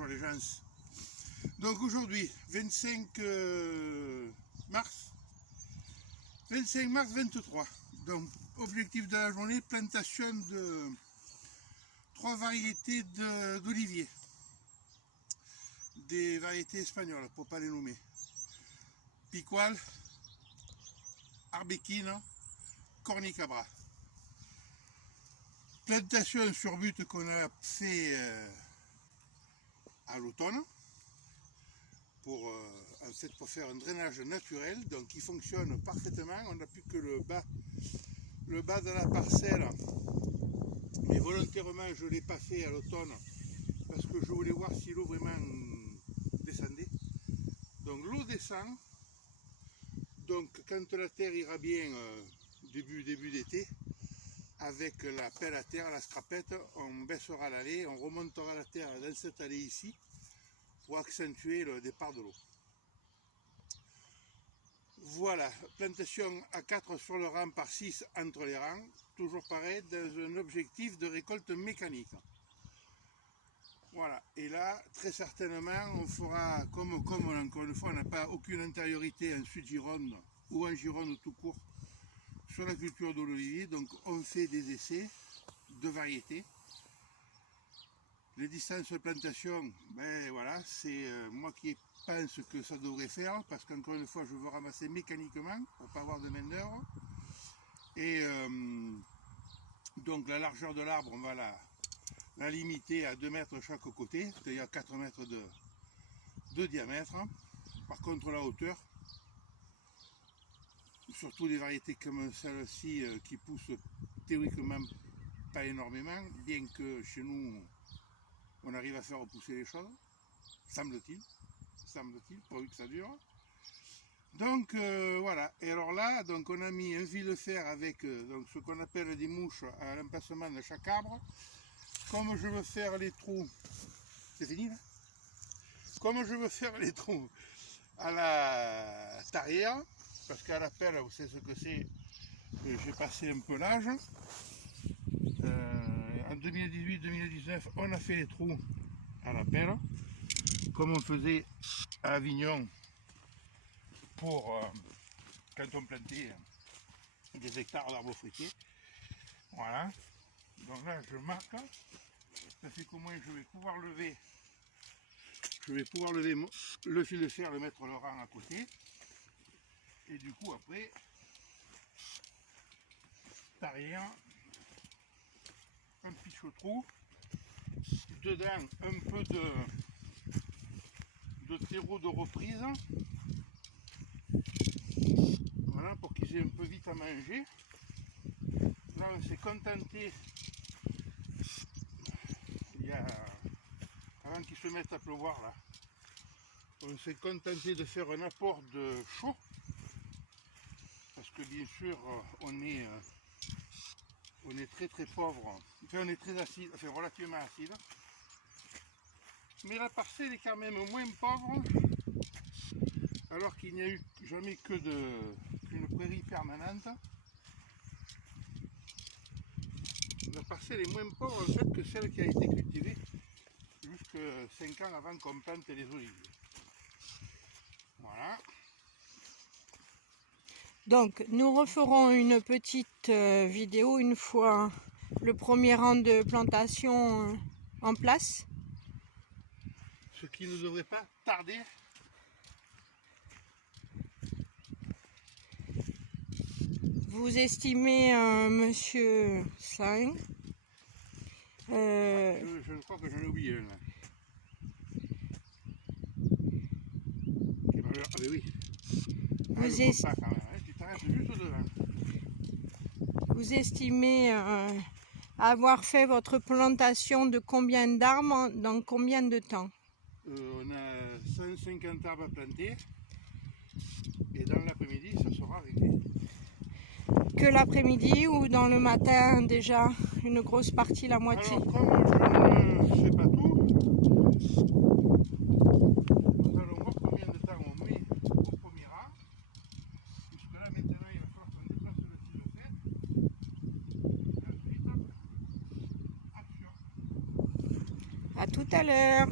bonjour les gens. Donc aujourd'hui, 25 mars 23. Donc objectif de la journée, plantation de 3 variétés d'oliviers. Des variétés espagnoles, pour ne pas les nommer. Picual, Arbequina, Cornicabra. Plantation sur but qu'on a fait à l'automne pour faire un drainage naturel, donc qui fonctionne parfaitement. On n'a plus que le bas de la parcelle, mais volontairement je ne l'ai pas fait à l'automne parce que je voulais voir si l'eau vraiment descendait. Donc l'eau descend, donc quand la terre ira bien début d'été, avec la pelle à terre, la scrapette, on baissera l'allée, on remontera la terre dans cette allée ici pour accentuer le départ de l'eau. Voilà, plantation à 4 sur le rang par 6 entre les rangs, toujours pareil, dans un objectif de récolte mécanique. Voilà, et là, très certainement, on fera, comme encore une fois, on n'a pas aucune antériorité en Sud-Gironde ou en Gironde tout court, sur la culture de l'olivier, donc on fait des essais de variétés. Les distances de plantation, ben voilà, c'est moi qui pense que ça devrait faire, parce qu'encore une fois je veux ramasser mécaniquement pour ne pas avoir de main d'œuvre. Et donc la largeur de l'arbre, on va la limiter à 2 mètres chaque côté, c'est-à-dire 4 mètres de diamètre. Par contre la hauteur, surtout des variétés comme celle-ci qui poussent théoriquement pas énormément, bien que chez nous on arrive à faire repousser les choses, semble-t-il, pourvu que ça dure. Donc voilà, et alors là, donc on a mis un fil de fer avec donc ce qu'on appelle des mouches à l'emplacement de chaque arbre. Comme je veux faire les trous, c'est fini là. Comme je veux faire les trous à la tarière, parce qu'à la pelle, vous savez ce que c'est, j'ai passé un peu l'âge. En 2018-2019, on a fait les trous à la pelle, comme on faisait à Avignon pour quand on plantait des hectares d'arbres fruitiers. Voilà. Donc là, je marque. Ça fait qu'au moins je vais pouvoir lever le fil de fer, le mettre le rang à côté. Et du coup après, derrière, un petit trou, dedans un peu de terreau de reprise, voilà, pour qu'ils aient un peu vite à manger. Là on s'est contenté, avant qu'ils se mettent à pleuvoir là, on s'est contenté de faire un apport de chaux, parce que bien sûr on est très pauvre, enfin on est très acide, enfin relativement acide, mais la parcelle est quand même moins pauvre, alors qu'il n'y a eu jamais qu'une prairie permanente. La parcelle est moins pauvre en fait que celle qui a été cultivée jusqu'à 5 ans avant qu'on plante les oliviers. Voilà. Donc nous referons une petite vidéo une fois le premier rang de plantation en place. Ce qui ne devrait pas tarder. Vous estimez, monsieur Sain, je crois que j'en ai oublié un là. Ah ben oui. Tu t'arrêtes juste devant. Vous estimez avoir fait votre plantation de combien d'arbres dans combien de temps? On a 150 arbres à planter et dans l'après-midi ça sera réglé. Que l'après-midi ou dans le matin déjà une grosse partie, la moitié? Alors comme je ne sais pas tout, nous allons voir combien de temps on met au premier rang, puisque là maintenant il va falloir qu'on déplace le fil de fer. Et ensuite, action. À tout à l'heure.